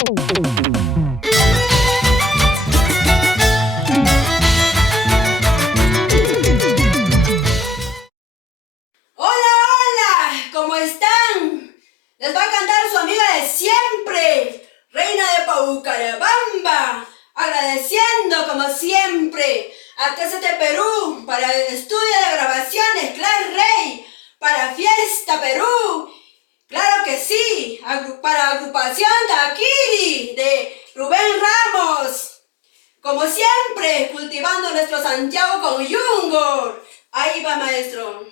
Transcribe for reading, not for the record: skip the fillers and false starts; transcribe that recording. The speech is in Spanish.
Hola, hola, ¿cómo están? Les va a cantar su amiga de siempre, Reina de Paucarabamba, agradeciendo como siempre a TCT Perú para el estudio de grabaciones Clan Rey, para Fiesta Perú, claro que sí, para agrupación Taquiri de Rubén Ramos, como siempre, cultivando nuestro Santiago con Yungor. Ahí va, maestro.